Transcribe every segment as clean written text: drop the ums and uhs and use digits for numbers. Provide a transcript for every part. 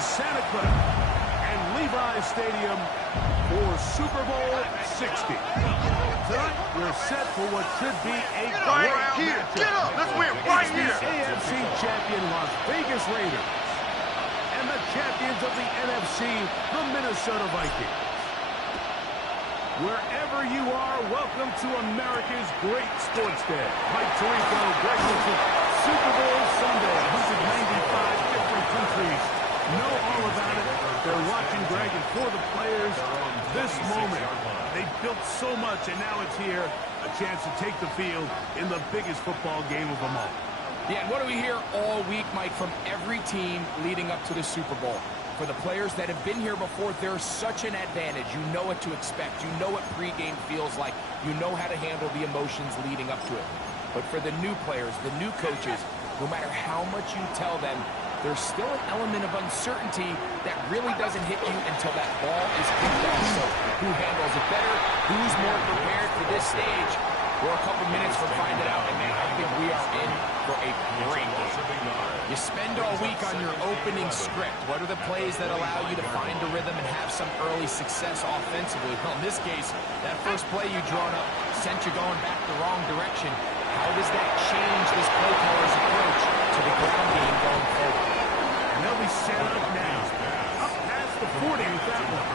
Santa Clara and Levi's Stadium for Super Bowl 60. Tonight, we're set for what should be a great matchup. Get up! Let's win right here! It's the AFC champion Las Vegas Raiders and the champions of the NFC, the Minnesota Vikings. Wherever you are, welcome to America's great sports day. Mike Tirico, Greg Wilson, Super Bowl Sunday, 195 different countries. Know all about it. They're watching Greg, and for the players, this moment, they built so much, and now it's here, a chance to take the field in the biggest football game of them all. Yeah, and what do we hear all week, Mike, from every team leading up to the Super Bowl? For the players that have been here before, there's such an advantage. You know what to expect. You know what pregame feels like. You know how to handle the emotions leading up to it. But for the new players, the new coaches, no matter how much you tell them, there's still an element of uncertainty that really doesn't hit you until that ball is kicked off. So who handles it better? Who's more prepared for this stage? We're a couple minutes from finding out, and man, I think we are in for a great game. You spend all week on your opening script. What are the plays that allow you to find a rhythm and have some early success offensively? Well, in this case, that first play you drawn up sent you going back the wrong direction. How does that change this play caller's approach to the ground game going forward? And they'll be set up now. Up past the 40 with that one.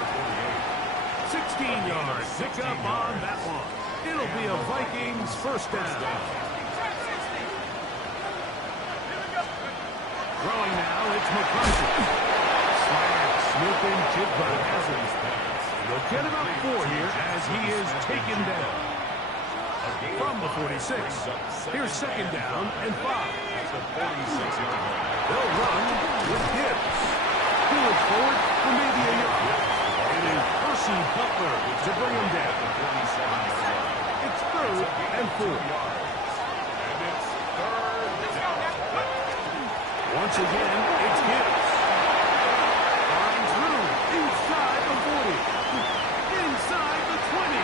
16 yards. Pick up on that one. It'll be a Vikings first down. Throwing now, it's McCarthy. Slant, snooping, Jigba has it. They'll get about 4 here as he is taken down. From the 46. Here's second down and 5. They'll run with Gibbs. Good forward for maybe a yard. It is Percy Butler to bring him down. It's 3rd and 4. Once again, it's Gibbs. Finds room inside the 40. Inside the 20.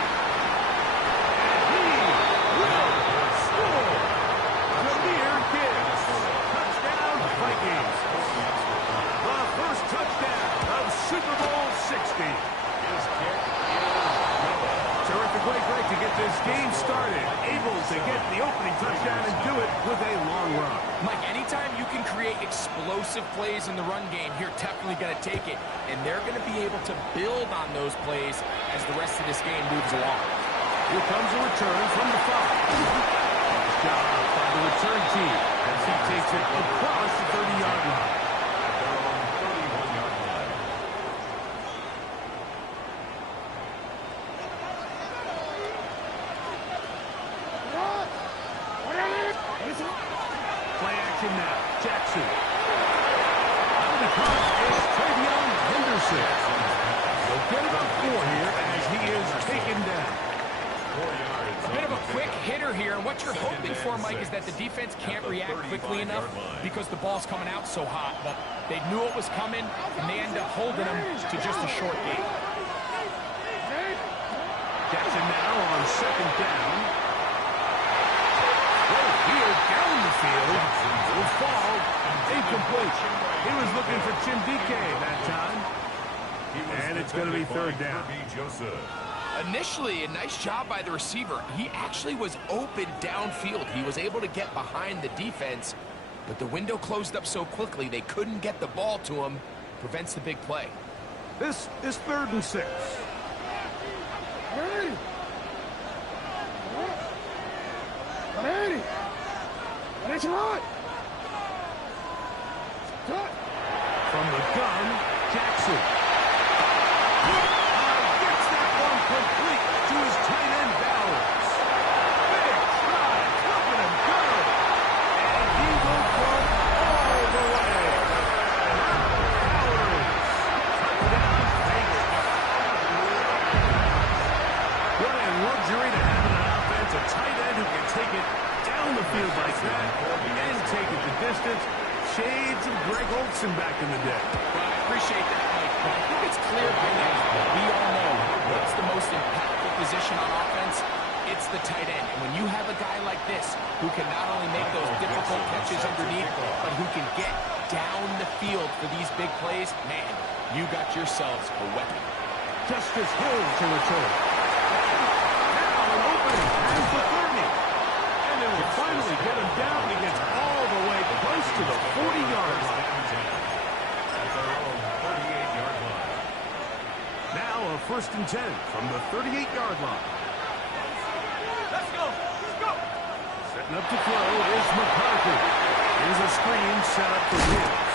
And he will score. Jameer Gibbs. Touchdown, Vikings. The first touchdown of Super Bowl 60. His kick is good. Terrific way, Greg, to get this game started. Able to get the opening touchdown and do it with a long run. Mike, anytime you can create explosive plays in the run game, you're definitely going to take it. And they're going to be able to build on those plays as the rest of this game moves along. Here comes a return from the 5. Job by the return team as he takes it across the 30-yard line. Play action now. Jackson. Out of the cross is Travion Henderson. They'll get about 4 here as he is taken down. A bit of a quick hitter here. What you're hoping for, Mike, is that the defense can't react quickly enough because the ball's coming out so hot. But they knew it was coming, and they end up holding them to just a short gain. Jackson now on second down. it down the field. Will fall. Incomplete. He was looking for Chindike that time. And it's going to be third down. Initially, a nice job by the receiver. He actually was open downfield. He was able to get behind the defense, but the window closed up so quickly they couldn't get the ball to him. Prevents the big play. This is 3rd and 6. From the gun, Jackson. Gets that one complete to his tight end Bowers. Big try, looking him good. And he will go all the way. Bowers. Touchdown, Vegas. What a luxury to have in an offense. A tight end who can take it down the field like that and take it the distance. Shades of Greg Olsen back in the day. Well, I appreciate that, Mike, but I think it's clear by now that we all know what's the most impactful position on offense. It's the tight end. And when you have a guy like this who can not only make those difficult catches underneath, but who can get down the field for these big plays, man, you got yourselves a weapon. Justice Hill to return. Now an opening as the 30. And they will finally get him down. He gets all the way close to the 40-yard line. Now a 1st and 10 from the 38-yard line. Let's go. Setting up to throw is McCarthy. Here's a screen set up for Gibbs.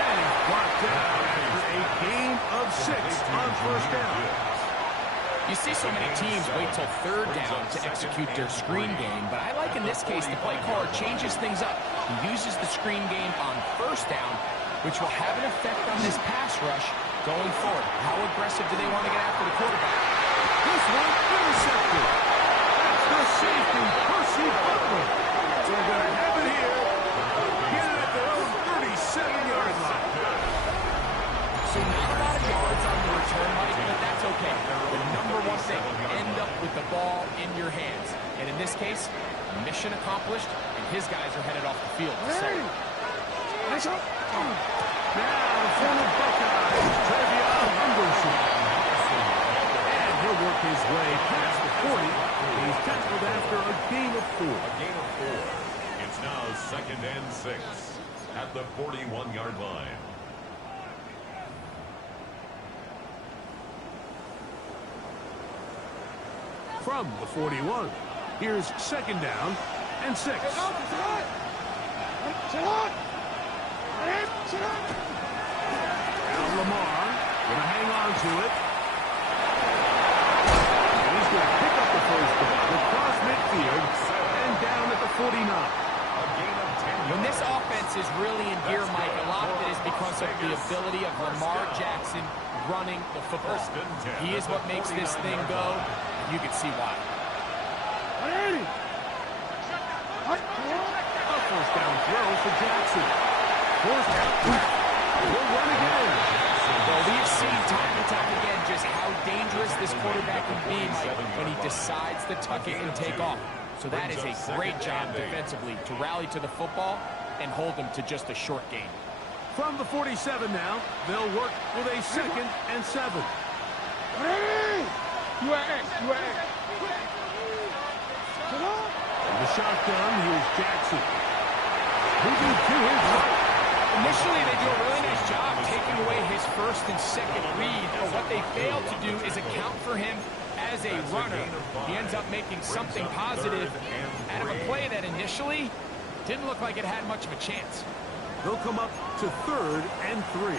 And he's blocked out after a gain of 6 on 1st down. You see so many teams wait till 3rd down to execute their screen game, but I like in this case the play caller changes things up. He uses the screen game on 1st down, which will have an effect on this pass rush going forward. How aggressive do they want to get after the quarterback? This one intercepted. That's the safety, Percy Butler. So they're going to have it here. Get it at their own 37-yard line. So not a lot of yards on the return, Mike, but that's okay. The number one thing, end up with the ball in your hands. And in this case, mission accomplished, and his guys are headed off the field. So. Now the former Buckeye, Travion Henderson. And he'll work his way past the 40. He's tackled after a gain of 4. It's now 2nd and 6 at the 41-yard line. From the 41, here's 2nd down and 6. Now Lamar going to hang on to it. And he's going to pick up the 1st down across midfield and down at the 49. When this offense is really in gear, Mike, a lot of it is because of the ability of Lamar Jackson running the football. He is what makes this thing go. You can see why. A 1st down throw for Jackson. 4th down. We'll run again. Well, we've seen time and time again just how dangerous this quarterback can be, Mike, when he decides to tuck it and take off. So that is a great job defensively to rally to the football and hold him to just a short gain. From the 47 now, they'll work with a 2nd and 7. And the shotgun, here's Jackson. Moving to his right. Initially, they do a really nice job taking away his 1st and 2nd read, but what they fail to do is account for him as a runner. He ends up making something positive out of a play that initially didn't look like it had much of a chance. They'll come up to 3rd and 3.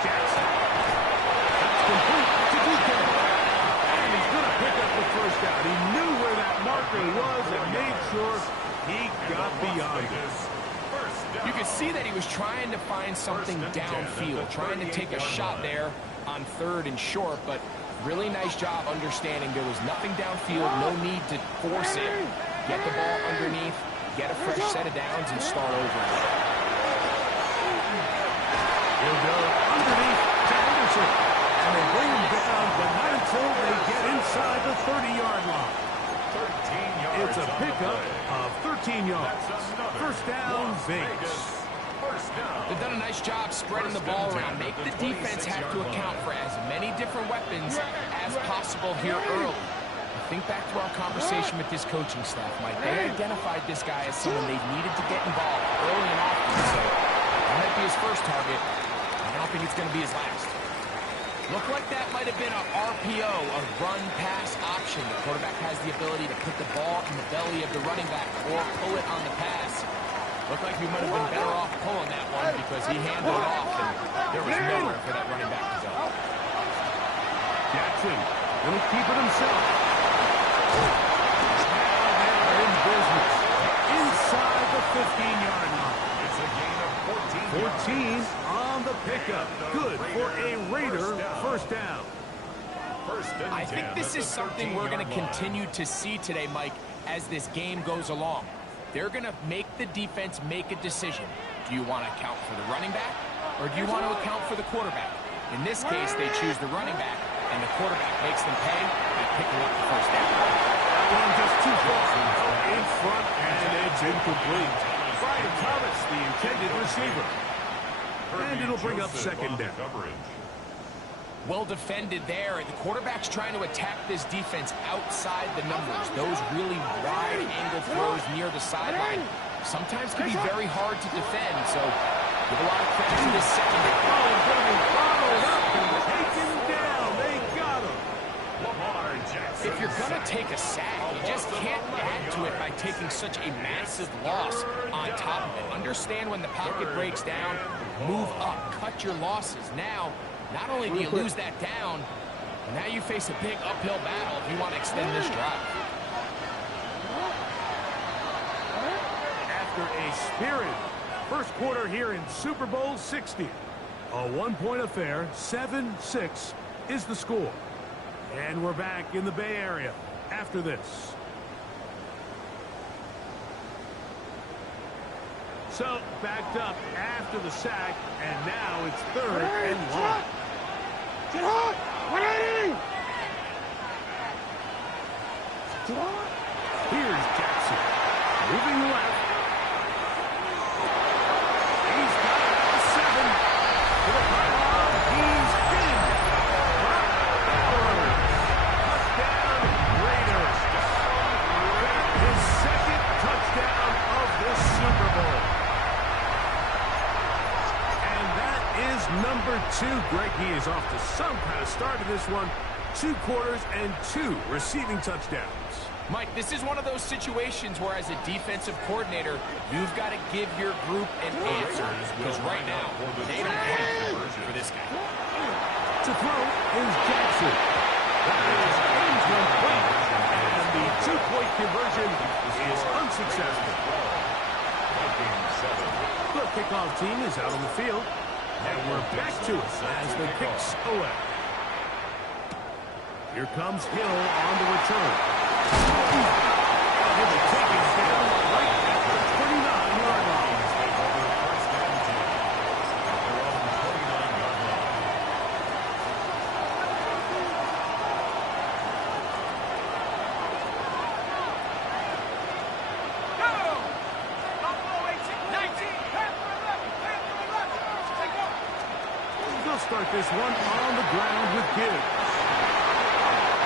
Jackson. That's complete to DK. And he's going to pick up the 1st down. He knew where that marker was and made sure he got beyond it. You could see that he was trying to find something downfield, trying to take a shot there on 3rd and short, but really nice job understanding there was nothing downfield, no need to force it. Get the ball underneath, get a fresh set of downs, and start over. He'll go underneath to Henderson. And they bring him down, but not until they get inside the 30-yard line. 13 yards. It's a pickup of 13 yards. First down, Vince. They've done a nice job spreading the ball around. Make the defense have to account for as many different weapons as possible here early. Think back to our conversation with this coaching staff, Mike. They identified this guy as someone they needed to get involved early and often. So that might be his first target. I don't think it's going to be his last. Looked like that might have been an RPO, a run-pass option. The quarterback has the ability to put the ball in the belly of the running back or pull it on the pass. Looked like he might have been better off pulling that one because he handed it off, and there was nowhere for that running back to go. Jackson going to keep it himself. Now they're in business. Inside the 15-yard line. It's a gain of 14 on the pickup. Good for a Raider first down. I think this is something we're going to continue to see today, Mike, as this game goes along. They're going to make the defense make a decision. Do you want to account for the running back, or do you want to account for the quarterback? In this case, they choose the running back, and the quarterback makes them pay by picking up the first down. That one just too far. In front, and it's incomplete. Brian Thomas, the intended receiver. And it'll bring up second down. Well defended there. The quarterback's trying to attack this defense outside the numbers. Those really wide angle throws near the sideline sometimes can be very hard to defend. So give a lot of credit to this secondary. Followed up and taken down. They got him. If you're going to take a sack, you just can't add to it by taking such a massive loss on top of it. Understand when the pocket breaks down, move up, cut your losses. Now, not only do you lose that down, but now you face a big uphill battle if you want to extend this drive. After a spirited first quarter here in Super Bowl 60, a one-point affair, 7-6 is the score. And we're back in the Bay Area after this. So, backed up after the sack, and now it's third and long. Get hot! 180! Here's Jackson. Moving left. He's got it at the 7. To the pylon. He's in. Touchdown, Raiders. His second touchdown of this Super Bowl. And that is number 2. Greg, he is off to some kind of start in this one. 2 quarters and 2 receiving touchdowns. Mike, this is one of those situations where as a defensive coordinator, you've got to give your group an answer. Because right now, they don't have for this guy. To throw is Jackson. That is incomplete. And the 2-point conversion is unsuccessful. The kickoff team is out on the field. And we're back to it as the kicks away. Here comes Hill on the return. He'll be taken down right at the 29-yard line. They'll start this one on the ground with Gibbs.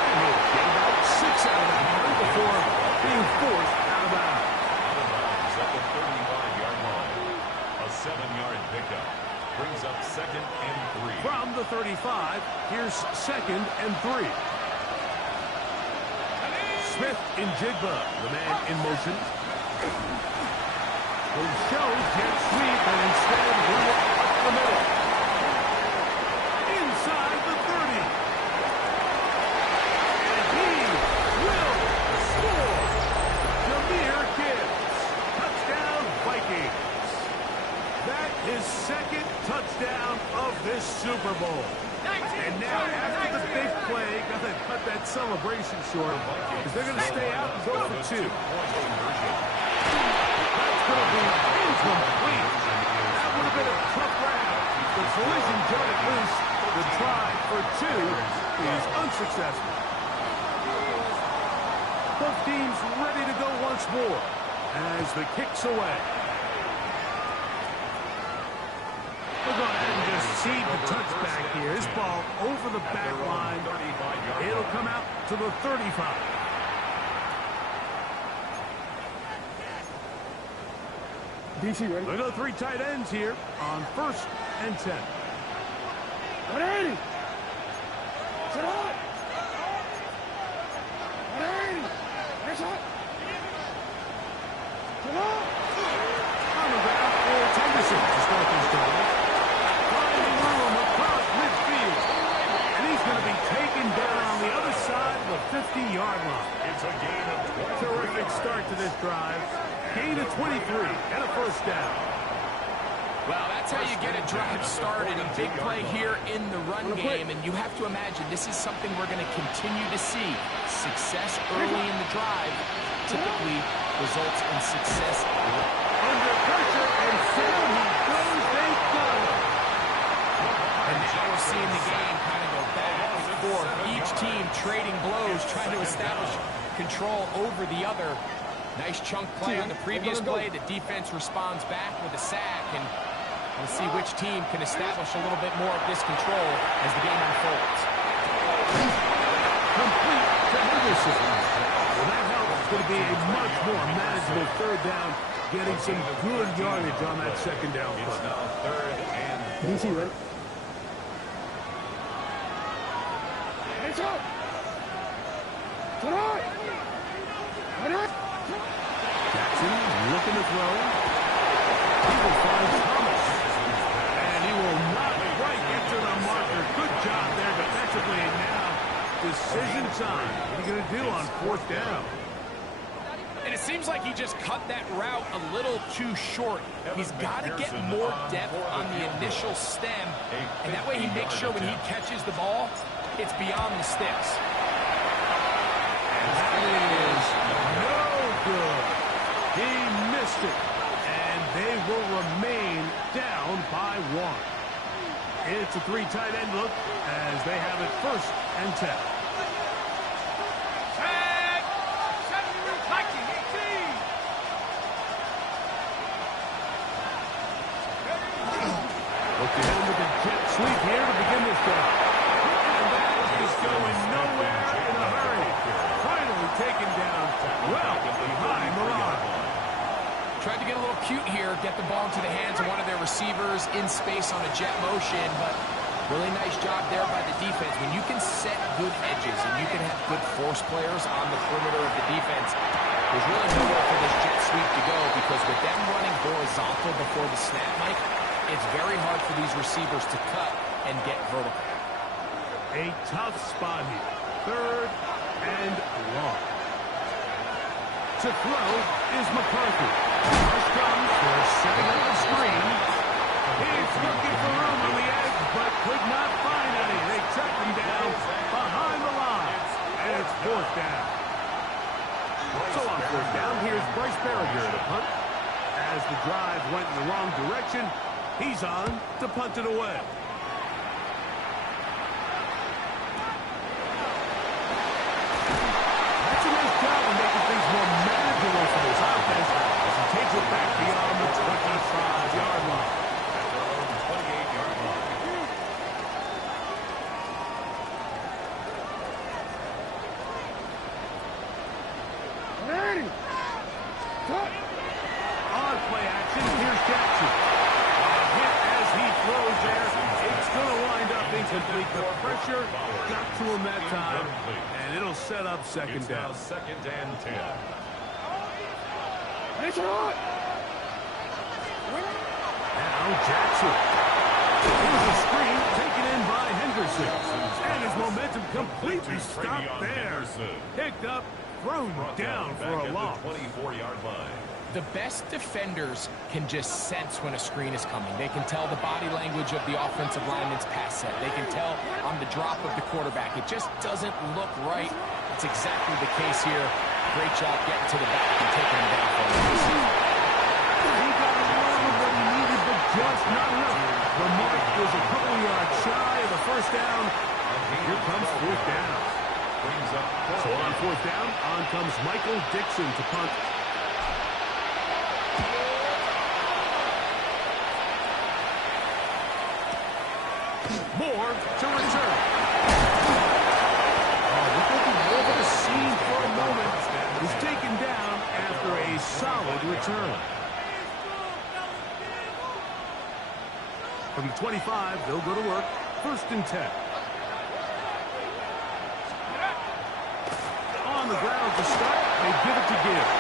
And he'll get about 6 out of that one before being forced out of bounds. Out of bounds at the 35-yard line. A 7-yard pickup brings up 2nd and 3. From the 35, here's 2nd and 3. Smith in Jigba, the man in motion. Will show jet sweep and instead run it up the middle. Inside the 30. And he will score. Jahmyr Gibbs. Touchdown, Vikings. That is 2nd touchdown of this Super Bowl. And now, after the big play, got to cut that celebration short because they're going to stay out and go for 2. That's going to be incomplete. That would have been a tough round. The collision got it loose. The try for two is unsuccessful. Both teams ready to go once more as the kick's away. We're going ahead and just seed the touchback here. This ball over the back line. It'll come out to the 35. DC ready? They go three tight ends here on 1st and 10. 180. Sit up. 180. Nice shot. Sit up. On the ground for Henderson to start this drive. Finding room across midfield. And he's going to be taken down on the other side of the 50-yard line. It's a gain of 23. Terrific start to this drive. Gain of 23 and a first down. Well, that's how you get a drive started. A big play here in the run game, and you have to imagine this is something we're going to continue to see. Success early in the drive typically results in success late. Under pressure, and down he goes. They go. And now we're seeing the game kind of go back and forth. Each team trading blows, trying to establish control over the other. Nice chunk play on the previous play. The defense responds back with a sack, and we'll see which team can establish a little bit more of this control as the game unfolds. Complete to Henderson. Well, that help is going to be a much more manageable third down, getting some good yardage on that second down It's play. now 3rd and DC ready? Hands up. Sit up. 180. Jackson looking to throw. He will find Thomas. And he will not quite get to the marker. Good job there defensively. And now, decision time. What are you going to do on 4th down? And it seems like he just cut that route a little too short. He's got to get more depth on the initial stem, and that way he makes sure when he catches the ball, it's beyond the sticks. And that is no good. He missed it, and they will remain down by 1. It's a 3 tight end look as they have it 1st and 10. Look ahead with a jet sweep here to begin this drive. And that is going nowhere in a hurry. Finally taken down well behind the line. Tried to get a little cute here, get the ball into the hands of one of their receivers in space on a jet motion, but really nice job there by the defense. When you can set good edges and you can have good force players on the perimeter of the defense, there's really nowhere for this jet sweep to go, because with them running horizontal before the snap, Mike, it's very hard for these receivers to cut and get vertical. A tough spot here. 3rd and long. To throw is McCarthy. Rush comes for setting up the screen. He's looking for room on the edge, but could not find any. They track him down behind the line. And it's 4th down. So on 4th down, here's Bryce Berringer to punt. As the drive went in the wrong direction, he's on to punt it away. That's a nice job of making things more manageable for this offense as he takes it back beyond the 25-yard line. at their own 28-yard line. Ready. Cut. On play action, here's Jackson. Hit as he throws there. It's going to wind up incomplete. The pressure got to him that time, and it'll set up second It's now down. 2nd and 10. Hands up. Now Jackson. Here's a screen taken in by Henderson. And his momentum completely stopped there. Picked up, thrown down for a loss. 24-yard line. The best defenders can just sense when a screen is coming. They can tell the body language of the offensive lineman's pass set. They can tell on the drop of the quarterback. It just doesn't look right. It's exactly the case here. Great job getting to the back and taking him down for a loss. He got a little of what he needed, but just not enough. The mark was first down. Here comes fourth down. So on fourth down, on comes Michael Dixon to punt. Moore to return. We're looking over the scene for a moment. He's taken down after a solid return. From the 25, they'll go to work. First and 10. On the ground to start. They give it to Gibbs.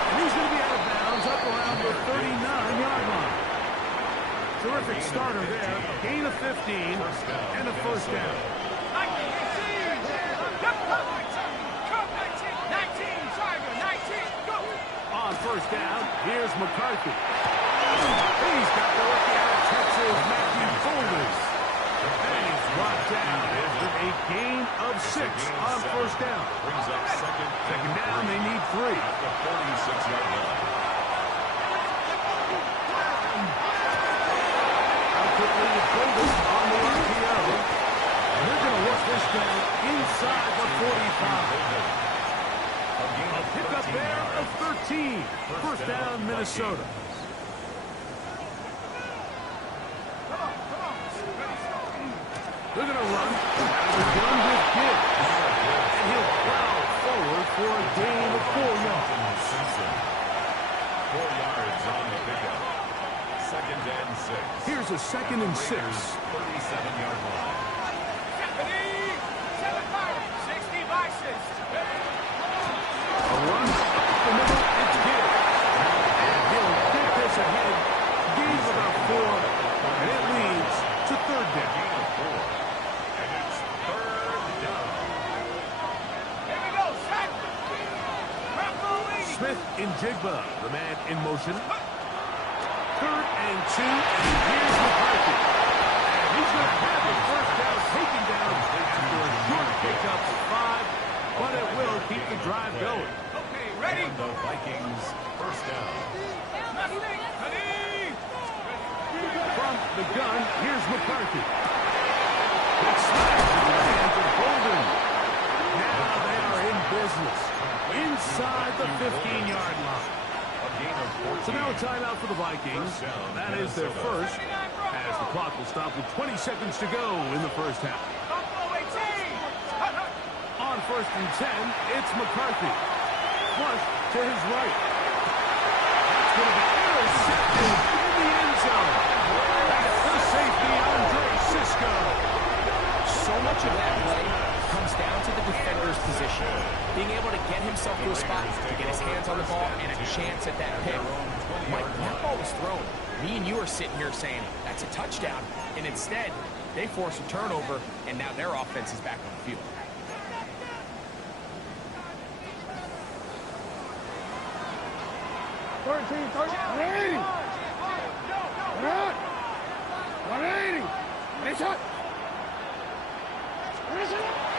And he's going to be out of bounds up around the 39-yard line. Terrific starter there. Gain of 15 and a first down. On first down, here's McCarthy. He's got the rookie out of Texas, Matthew Folders. And he's brought down after a gain of 6 on first down. Second down, they need 3. The 46-yard line. Quickly to Folders on the RPO. And they're going to work this down inside the 45. A pickup there of 13. First down, Minnesota. They're going to run. They're done with Gibbs. And he'll plow forward for a gain of 4 yards. 4 yards on the pickup. Second and 6. Here's a second and 6. 37-yard line. 60 vices. A run up the middle, it's Gibbs. And he'll get this ahead. Gains about 4, and it leads to third down. And it's third down. Here we go, set. Smith in Jigba, the man in motion. Third and 2, and here's McCarthy. And he's going to have his first down taken down after a short pickup of 5, but it will keep the drive going. Okay, ready? And the Vikings first down. From the gun, here's McCarthy. It's smashed in the hands of Golden. Now they are in business inside the 15-yard line. So now a timeout for the Vikings. That is their first, as the clock will stop with 20 seconds to go in the first half. On first and 10, it's McCarthy. Flush to his right. That's going to be intercepted in the end zone. That's the safety, Andre Cisco. So much of that play comes down to the defender's position. Being able to get himself to a spot, to get his hands on the ball, and a chance at that pick. Mike, that ball was thrown. Me and you are sitting here saying, that's a touchdown. And instead, they force a turnover, and now their offense is back on the field.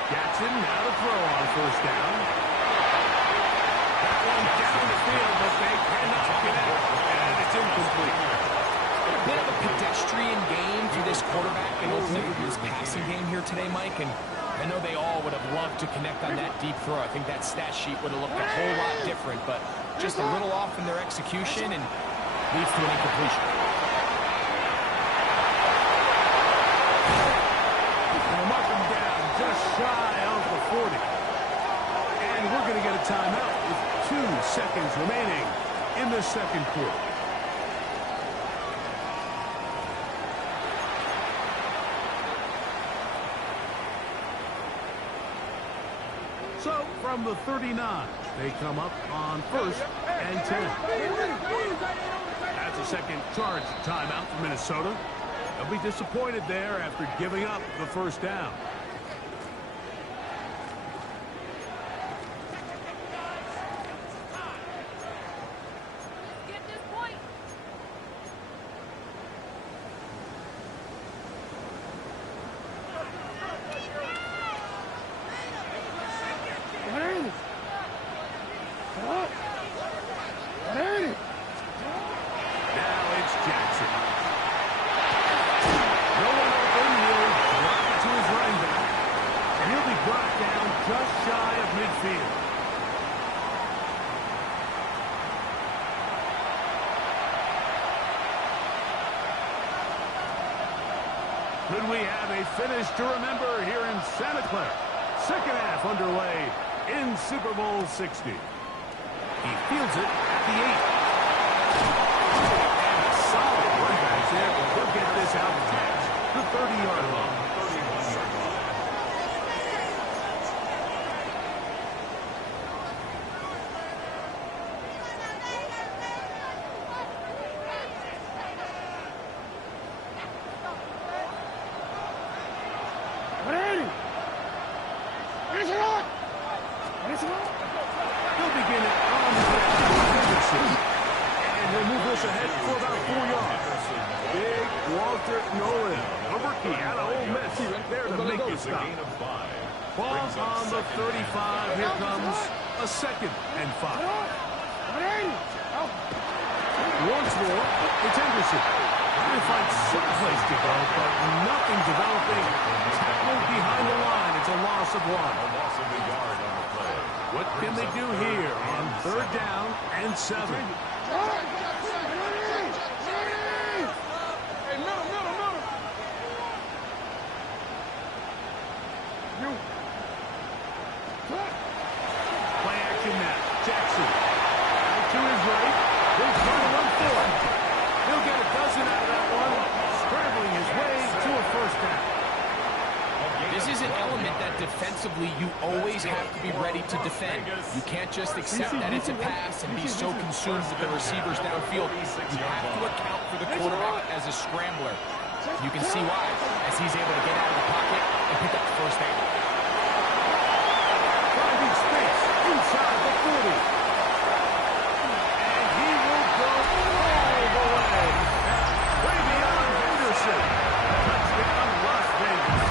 Jackson now to throw on first down. That one down the field, but they cannot get it, and it's incomplete. A bit of a pedestrian game for this quarterback and ultimately his passing game here today, Mike. And I know they all would have loved to connect on that deep throw. I think that stat sheet would have looked a whole lot different, but just a little off in their execution and leads to an incompletion. Mark him down just shy of the 40. And we're going to get a timeout with 2 seconds remaining in the second quarter. So, from the 39, they come up on first and 10. That's a second charge timeout for Minnesota. They'll be disappointed there after giving up the first down. Get this point. Now it's Jackson. No Could we have a finish to remember here in Santa Clara? Second half underway in Super Bowl 60. He fields it at the 8. And a solid run back there. He'll get this out past the 30-yard line. He'll begin it on the ground. And he'll move this ahead for about 4 yards. Big Walter Nolan, a rookie out of Ole Miss, there to make it stop. Ball on the 35. Here comes a 2nd and 5. Once more, it's Anderson. Trying to find some place to go, but nothing developing. Tackled behind the line. It's a loss of 1. A loss of a yard on the play. What can they do here on 3rd down and 7? Play action now. Jackson. Out to his right. He'll try to run for it. He'll get a dozen out of that one. Scrambling his way to a 1st down. This is an element that defensively you always have to be ready to defend. You can't just accept that it's a pass and be so consumed with the receivers downfield. You have to account for the quarterback as a scrambler. You can see why, as he's able to get out of the pocket and pick up the 1st down. Finding space inside the 40. And he will go all the way. Way beyond Henderson. Touchdown, Las Vegas.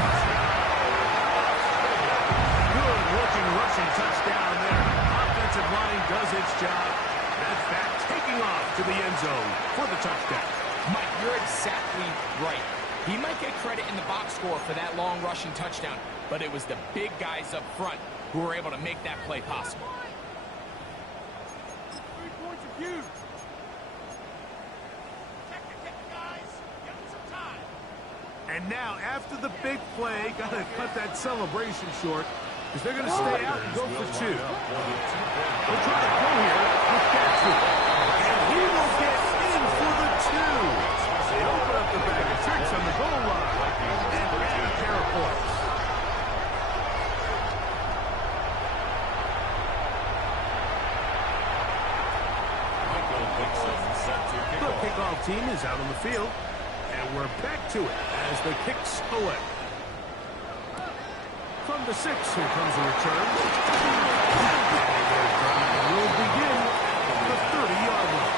Good looking rushing touchdown there. Offensive line does its job. That's back taking off to the end zone for the touchdown. Mike, you're exactly right. He might get credit in the box score for that long rushing touchdown, but it was the big guys up front who were able to make that play possible. 3 points of view. And now, after the big play, got to cut that celebration short because they're going to stay out and go for 2. They'll try to go here with Jackson. And he will get in for the 2. They open up the bag of tricks on the goal line and add a pair of points. The kickoff team is out on the field. And we're back to it as the kick's away. From the 6, here comes a return. And we'll begin at the 30-yard line.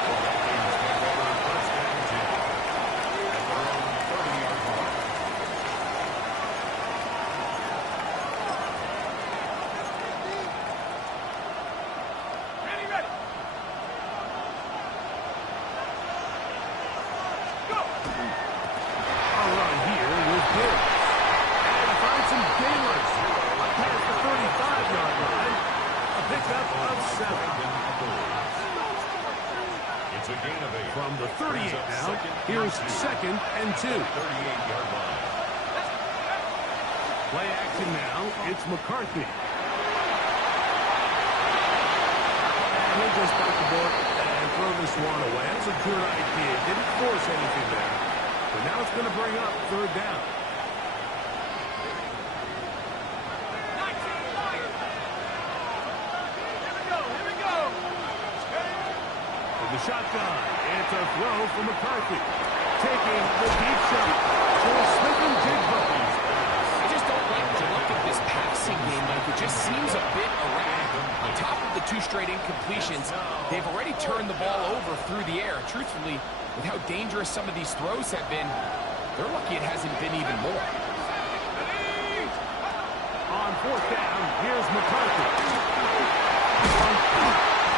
From the 38 now, here's 2nd and 2. 38-yard line. Play action now, it's McCarthy. And he'll just back the board and throw this one away. That's a good idea. Didn't force anything there. But now it's going to bring up 3rd down. The shotgun. It's a throw from McCarthy. Taking the deep shot for Smith and Jigba. I just don't like the look of this passing game. Like, it just seems a bit erratic. On top of the 2 straight incompletions, they've already turned the ball over through the air. Truthfully, with how dangerous some of these throws have been, they're lucky it hasn't been even more. On 4th down, here's McCarthy.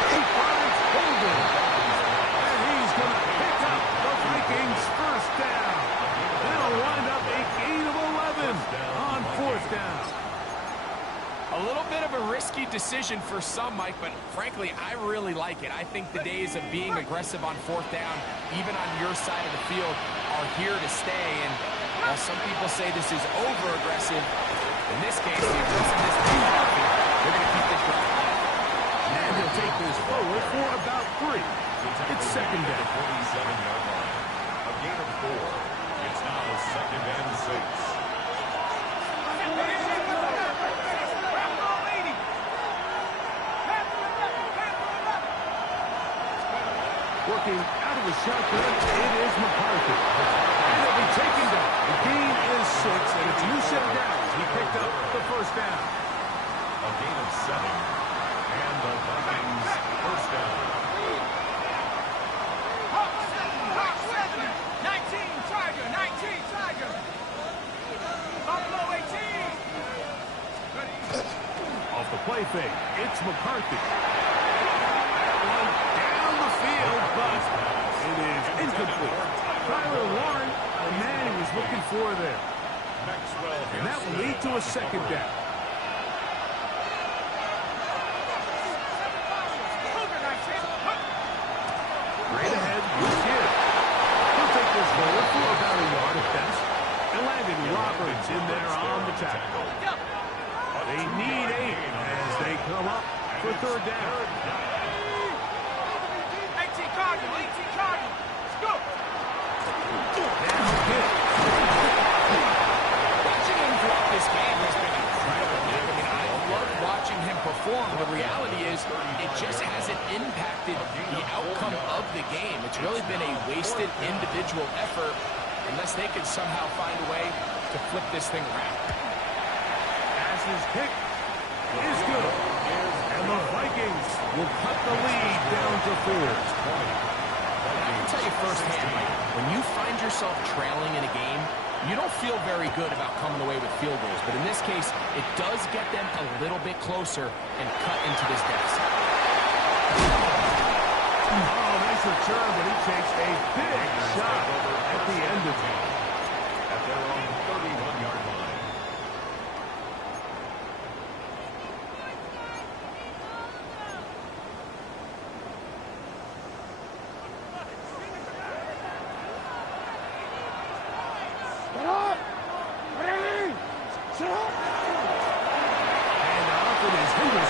He finds Holden. Going to pick up the Vikings' 1st down. That'll wind up a gain of 11 on 4th down. A little bit of a risky decision for some, Mike, but frankly, I really like it. I think the days of being aggressive on 4th down, even on your side of the field, are here to stay. And While some people say this is over-aggressive, in this case, the aggressiveness is healthy. They're going to keep this drive alive. And he'll take this forward for about 3. It's second down. 47-yard line. A gain of 4. It's now second and 6. Working out of the shotgun, it is McCarthy. And he'll be taken down. The gain is 6, and it's a new set of downs. He picked up the first down. A gain of 7. And the Vikings first down. 19 Tiger. Buffalo 18. Off the play fake, it's McCarthy. One down the field, but it is incomplete. Tyler Warren, the man he was looking for there. And that will lead to a second down. Straight ahead with Gibbs. He'll take this forward for about a yard at best. And landed Roberts in there on the tackle. They need 8 as they come up for third down. 18 Cardinal. Let's go. Now Gibbs. Watching him throughout this game has been incredible. I mean, I love watching him perform. The reality is it just hasn't impacted the outcome of the game. It's really been a wasted individual effort unless they can somehow find a way to flip this thing around. His kick is good. And the Vikings will cut the lead down to 4. I can tell you firsthand, Mike, when you find yourself trailing in a game, you don't feel very good about coming away with field goals. But in this case, it does get them a little bit closer and cut into this deficit. Oh, nice return, but he takes a big shot at the end of it. At their own 31-yard line.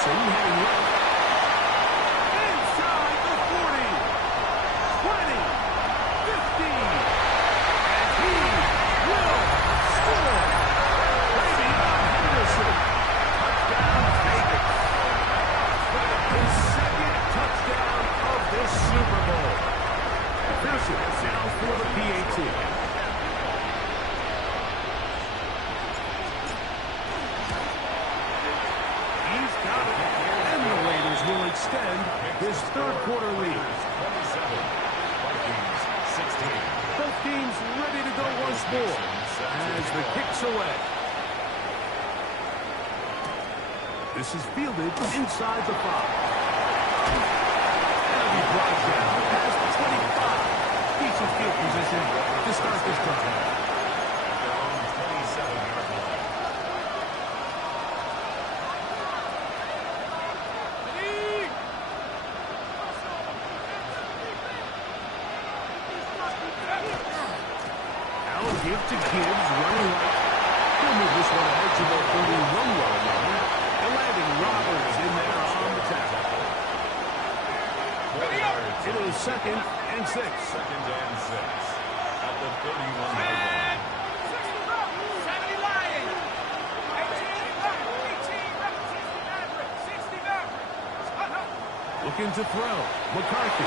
Heading left. Inside the 40. 20. 15. And he will score. Way beyond Henderson. Touchdown Vegas. His second touchdown of this Super Bowl. Pearson now for the PAT. Will extend his third quarter lead. 27. Vikings 16. Both teams ready to go once more as the kick's away. This is fielded inside the 5. And he brought down past the 25. Decent field position to start this drive. Their own 27-yard line. Give to Gibbs, running right. He'll move this one ahead to the 31-yard line. And landing Roberts in there on the tackle. It is second and 6. Second and 6. At the 31-yard line. 70 Lions. 18 Mavericks. Looking to throw. McCarthy.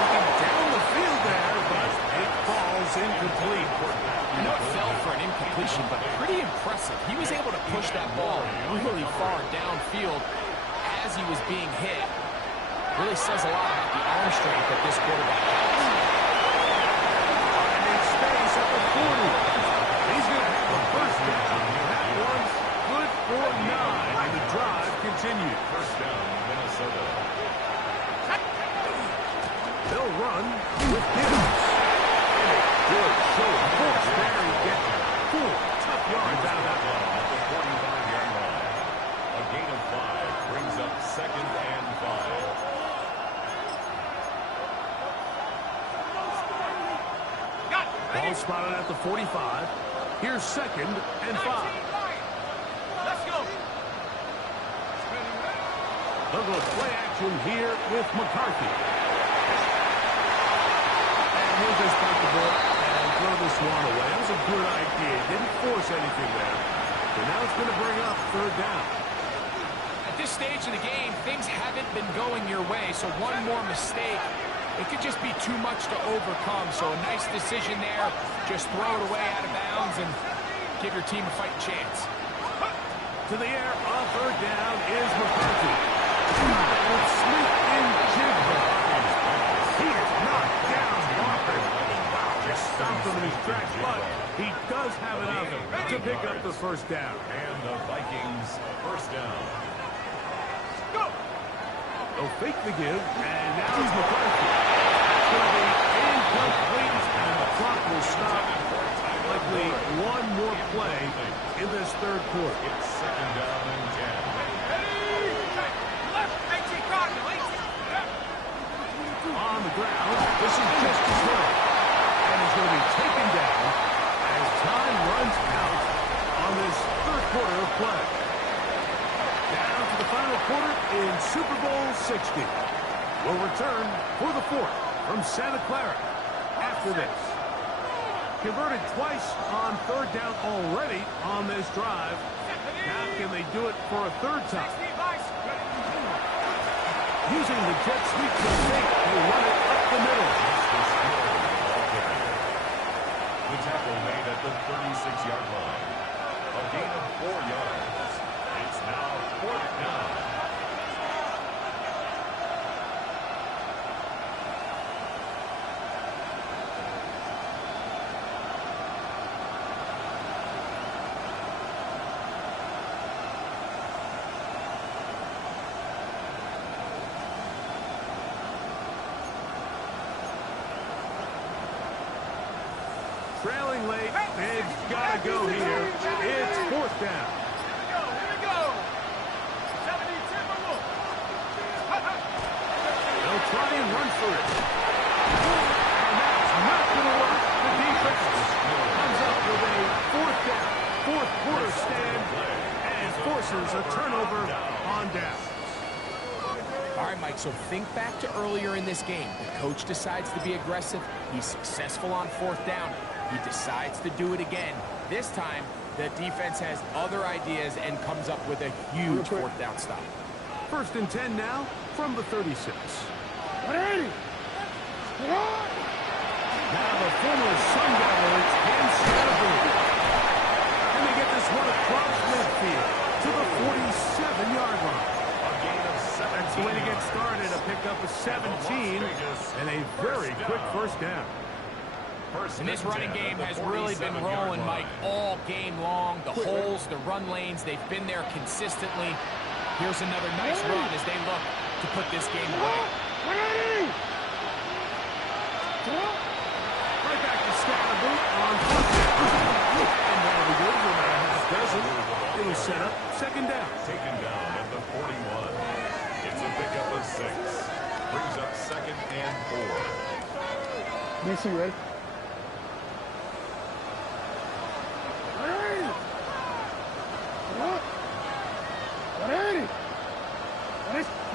Looking down the field there, but it falls incomplete. I know it fell for an incompletion, but pretty impressive. He was able to push that ball really far downfield as he was being hit. Really says a lot about the arm strength that this quarterback has. Finding space at the 40. He's going to have a first down. That one's good for 9, and the drive continues. First down, Minnesota. They'll run with Gibbs. Good showing. Force Barry getting 4 tough yards out of that one. At the 45-yard line. A gain of 5 brings up second and 5. Ball spotted at the 45. Here's 2nd and 5. Let's go. They'll go play action here with McCarthy. And he'll just bite the ball and throw this one away. That was a good idea. Didn't force anything there. But now it's going to bring up 3rd down. At this stage of the game, things haven't been going your way, so one more mistake, it could just be too much to overcome. So a nice decision there. Just throw it away out of bounds and give your team a fighting chance. To the air on 3rd down is McCarthy. With Smith in Jigba. He is knocked down hard. Wow, just stopped him in his tracks, but he does have enough to pick up the 1st down. And the Vikings 1st down. Go. They'll fake the give, and now it's McCarthy. It's going to be incomplete, and the clock will stop. Likely one more play in this 3rd quarter. It's 2nd down and 10. Left. 18 Cardinal. 18. On the ground, this is just as well. And he's going to be taken down as time runs out on this 3rd quarter of play. Down to the final quarter in Super Bowl 60. We'll return for the 4th from Santa Clara after this. Converted twice on 3rd down already on this drive. Now can they do it for a 3rd time? Using the jet sweep technique, they run it up the middle. The tackle made at the 36-yard line. A gain of 4 yards. It's now 4th down. Trailing late, they've got to go here. It's 4th down. Here we go. 70 Timberwolves. They'll try and run for it. And that's not going to work. The defense comes up with a 4th down, 4th quarter stand, and forces a turnover on down. All right, Mike, so think back to earlier in this game. The coach decides to be aggressive. He's successful on 4th down. He decides to do it again. This time, the defense has other ideas and comes up with a huge 4th down stop. 1st and 10 now from the 36. Ready. Now the former Sun Devils in Stanford. And they get this one across midfield to the 47-yard line. That's the way to get started, to pick up a 17 and a very quick 1st down. And this running game has really been rolling, Mike, all game long. The holes, the run lanes, they've been there consistently. Here's another nice run as they look to put this game away. Right back to Scatterboot on 4th down. And that'll be good for about a half dozen. It'll set up 2nd down. Taken down at the 41. It's a pickup of 6. Brings up 2nd and 4. Mason, you ready?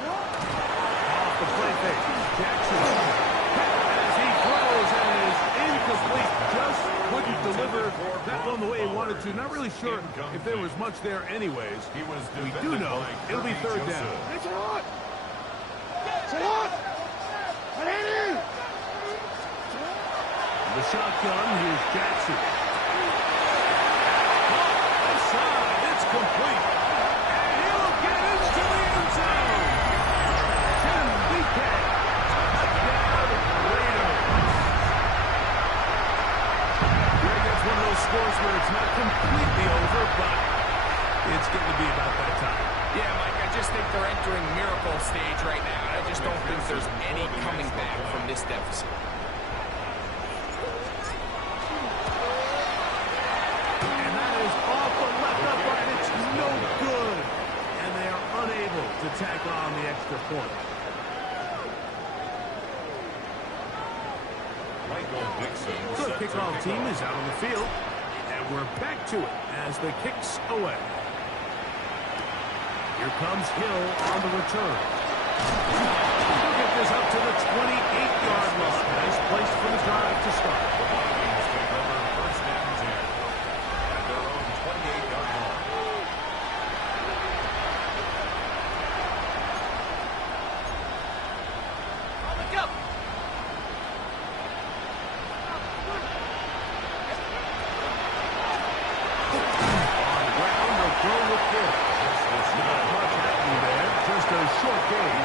Off the play fake. Jackson. As he throws and is incomplete. Just couldn't deliver that one the way he wanted to. Not really sure if there was much there anyways. We do know it'll be 3rd down. The shotgun, here's Jackson. Offside, it's complete. And he'll get into the end zone. Tim BK. Touchdown, Raiders. Greg, that's one of those scores where it's not completely over, but it's getting to be about that time. Yeah, Mike, I just think they're entering miracle stage right now. I just don't think there's any coming back from this deficit. And that is off the left upright. It's no good. And they are unable to tack on the extra point. So the kickoff team is out on the field, and we're back to it as the kicks away. Here comes Hill on the return. He'll get this up to the 28-yard line. Nice place for the drive to start. The Vikings take over first and 10 at their own 28-yard line. Short gain.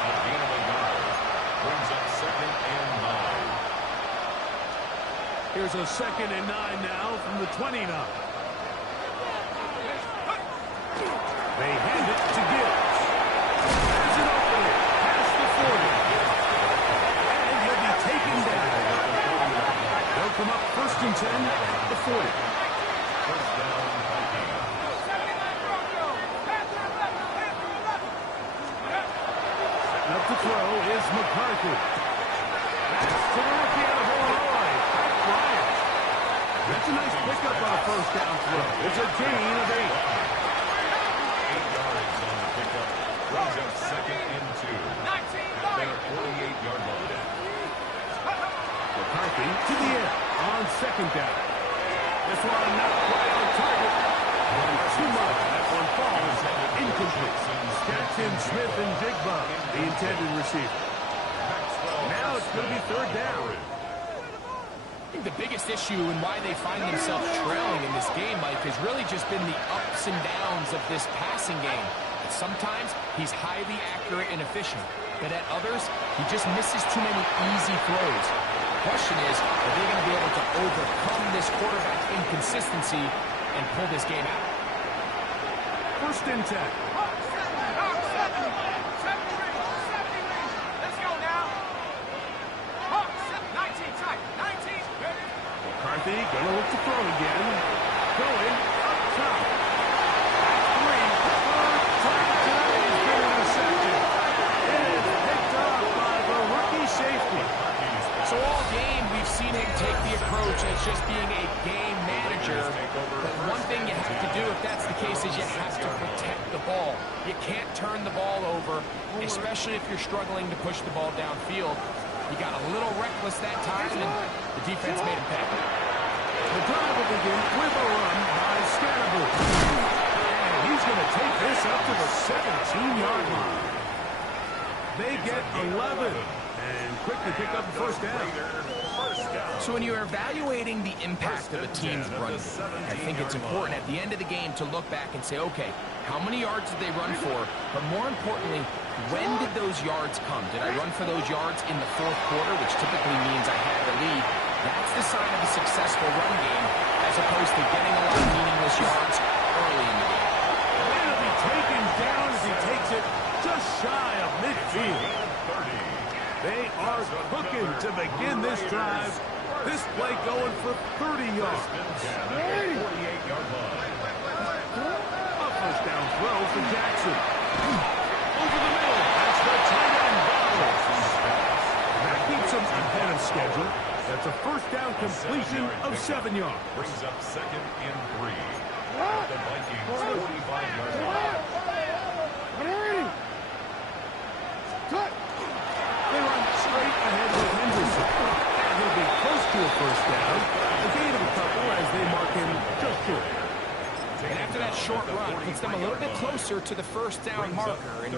A gain of a yard brings up 2nd and 9. Here's a 2nd and 9 now from the 29. They hand it to Gibbs. There's an opening past the 40. And he'll be taken down. They'll come up 1st and 10 at the 40. First down, Vikings. Up to throw is McCarthy. That's to the rookie out of Illinois, Pat Bryant. That's a nice pickup on a first down throw. It's a gain of 8. 8 yards on the pickup. Brings up 2nd and 2 at their 48-yard line. McCarthy to the air on 2nd down. This one not quite on target. Too much. That one falls incomplete. Jackson, Smith, and Jigba, the intended receiver. Now it's going to be 3rd down. I think the biggest issue and why they find themselves trailing in this game, Mike, has really just been the ups and downs of this passing game. Sometimes he's highly accurate and efficient, but at others, he just misses too many easy throws. The question is, are they going to be able to overcome this quarterback inconsistency and pull this game out? 1st and 10. McCarthy gonna look to throw again. Going up top. At 3. Third time he's been intercepted. It is picked up by the rookie safety. So all game we've seen him take the approach as just being a game manager. But one thing you have to do if that's the case is you have to protect the ball. You can't turn the ball over, especially if you're struggling to push the ball downfield. He got a little reckless that time, and the defense made him pay. The drive will begin with a run by Scannable. And he's going to take this up to the 17-yard line. They get 11. And quickly pick up the 1st down. So when you're evaluating the impact of a team's run, I think it's important at the end of the game to look back and say, okay, how many yards did they run for? But more importantly, when did those yards come? Did I run for those yards in the 4th quarter, which typically means I had the lead? That's the sign of a successful run game, as opposed to getting a lot of meaningless yards early in the game. And he'll be taken down as he takes it just shy of midfield. They are cooking to begin this drive. This play going for 30 yards. A 48-yard line. A 1st down throw for Jackson. Over the middle. That's the tight end Bowers. That keeps him ahead of schedule. That's a 1st down completion of 7 yards. Brings up 2nd and 3 at the Vikings 45-yard line. They run straight ahead with Henderson. And he'll be close to a 1st down. A gain of a couple as they mark him just short. And after that short run, puts them a little bit closer to the 1st down marker. And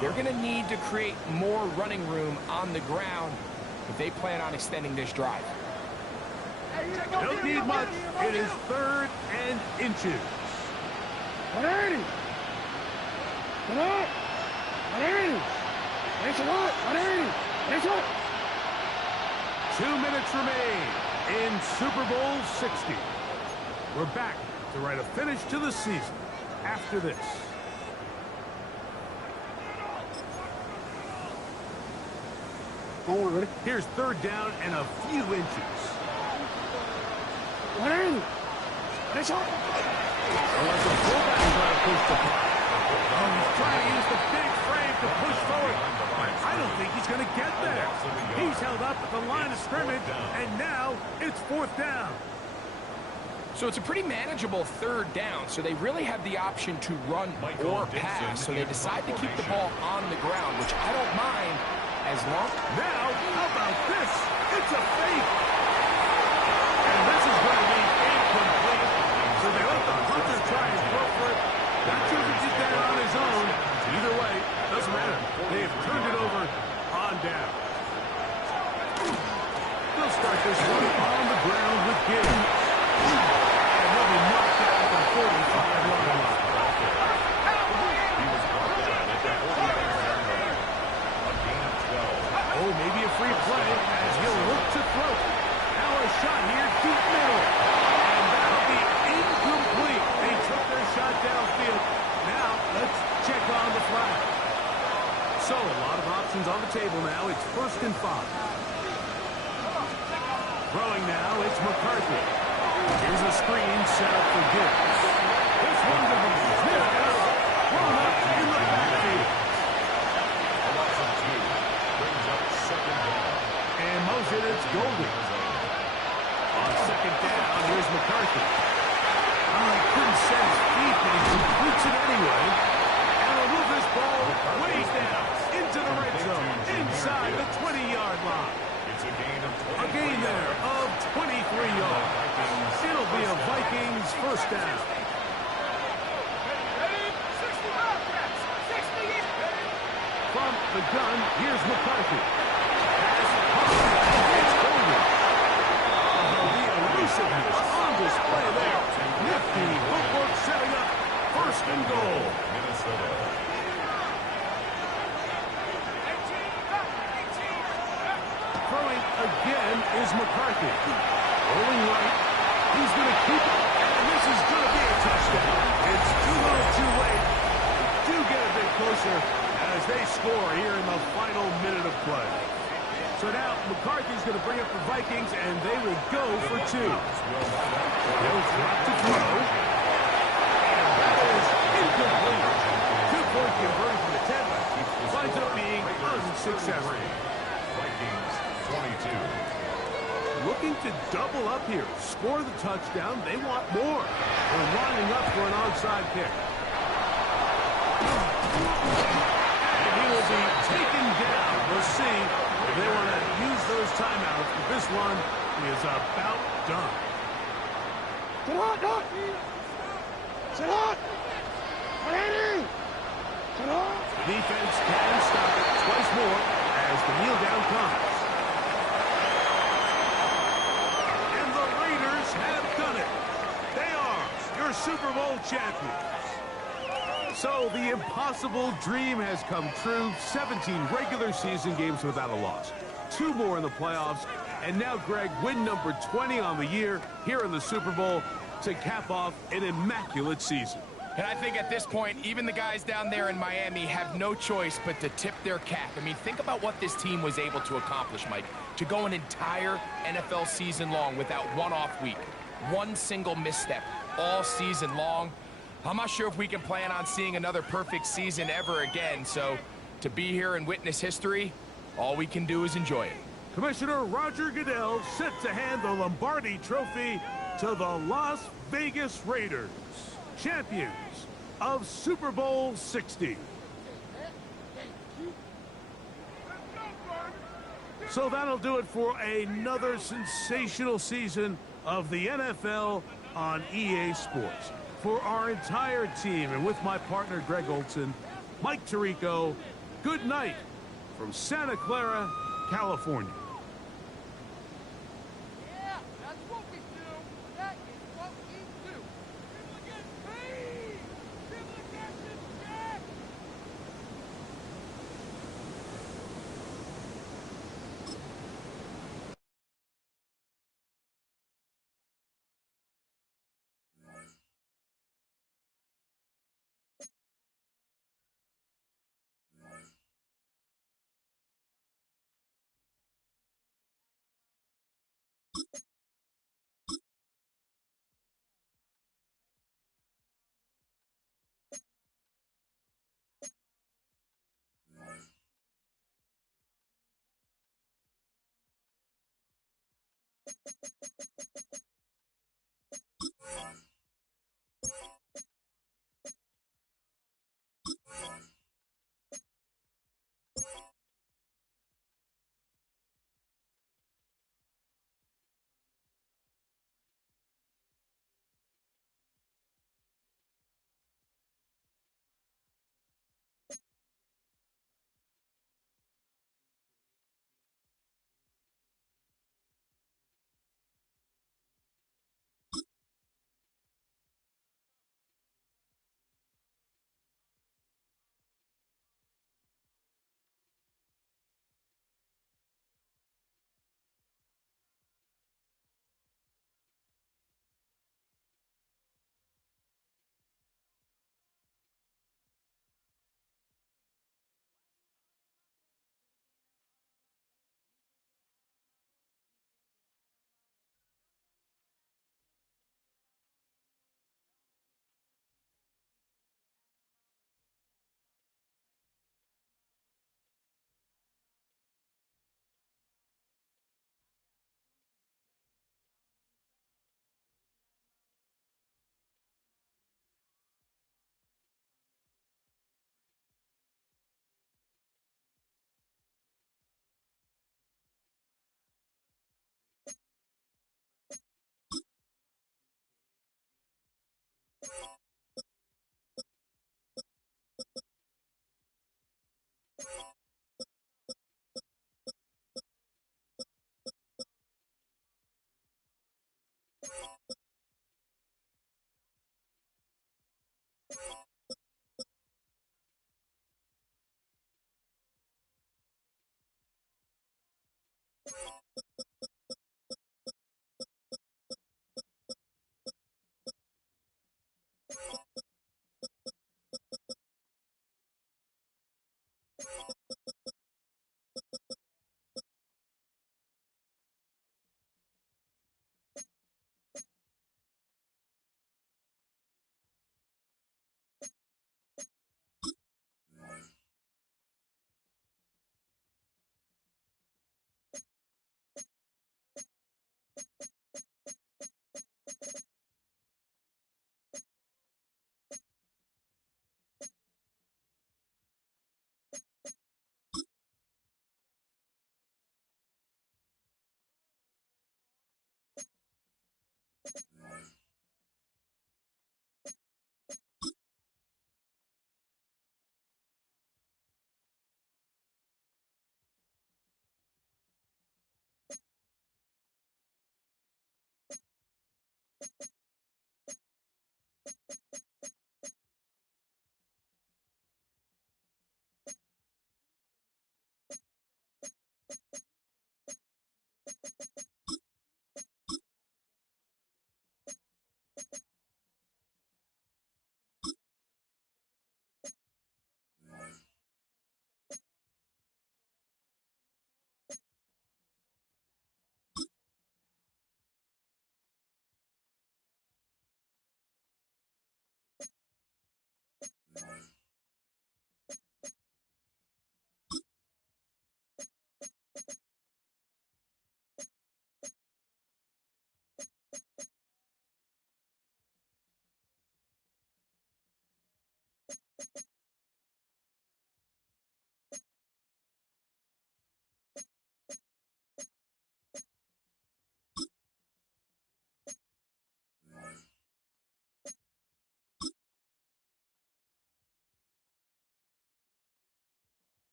they're going to need to create more running room on the ground if they plan on extending this drive. Don't need much. It is 3rd and inches. 180. Come on. 180. That's a lot. 180. That's it. 2 minutes remain in Super Bowl 60. We're back to write a finish to the season after this. Don't worry. Here's 3rd down and a few inches. 180. That's all. Unless the fullback trying to push the puck. Oh, he's trying to use the big frame to push forward. I don't think he's going to get there. He's held up at the line of scrimmage, and now it's 4th down. So it's a pretty manageable 3rd down, so they really have the option to run or pass. So they decide to keep the ball on the ground, which I don't mind as long. Now, how about this? It's a fake. And this is going to be incomplete. So they let the punter try and go for it. Not sure if he did that on his own. Either way, doesn't matter. They have turned it over on down. They'll start this one on the ground with Gibbs. And they'll be knocked out at the 45-yard line. Oh, maybe a free play as he'll look to throw. Now a shot here, deep middle. And that'll be incomplete. They took their shot downfield. Now, let's check on the flag. So, a lot of options on the table now. It's 1st and 5. Throwing now, it's McCarthy. Here's a screen set up for Gibbs. This one's going to be zipped out. Thrown up in the backfield. And motion, it's Golden. On 2nd down, here's McCarthy. He couldn't set his feet, but he completes it anyway. And he'll move this ball way down into the red zone, inside the 20-yard line. A gain there of 23 yards. It'll be a Vikings 1st down. From the gun, here's McCarthy. It's Golden. The elusiveness on display there. Nifty footwork setting up 1st and goal. Minnesota. Throwing again is McCarthy. Rolling right. He's going to keep it. And this is going to be a touchdown. It's too little too late. They do get a bit closer as they score here in the final minute of play. So now McCarthy's going to bring up the Vikings, and they will go for 2. They'll drop to throw. And that is incomplete. 2-point conversion from the 10. Winds up being unsuccessful. Vikings 22. Looking to double up here. Score the touchdown. They want more. They're lining up for an onside kick. And he will be taken down. We'll see. They want to use those timeouts, but this one is about done. Sit hot, Doc. Sit hot. Ready. Sit hot. Defense can stop it twice more as the kneel down comes. And the Raiders have done it. They are your Super Bowl champions. So the impossible dream has come true. 17 regular season games without a loss. 2 more in the playoffs. And now, Greg, win number 20 on the year here in the Super Bowl to cap off an immaculate season. And I think at this point, even the guys down there in Miami have no choice but to tip their cap. I mean, think about what this team was able to accomplish, Mike. To go an entire NFL season long without one off week. One single misstep all season long. I'm not sure if we can plan on seeing another perfect season ever again, so to be here and witness history, all we can do is enjoy it. Commissioner Roger Goodell set to hand the Lombardi Trophy to the Las Vegas Raiders, champions of Super Bowl 60. So that'll do it for another sensational season of the NFL on EA Sports. For our entire team and with my partner Greg Olson, Mike Tirico, good night from Santa Clara, California.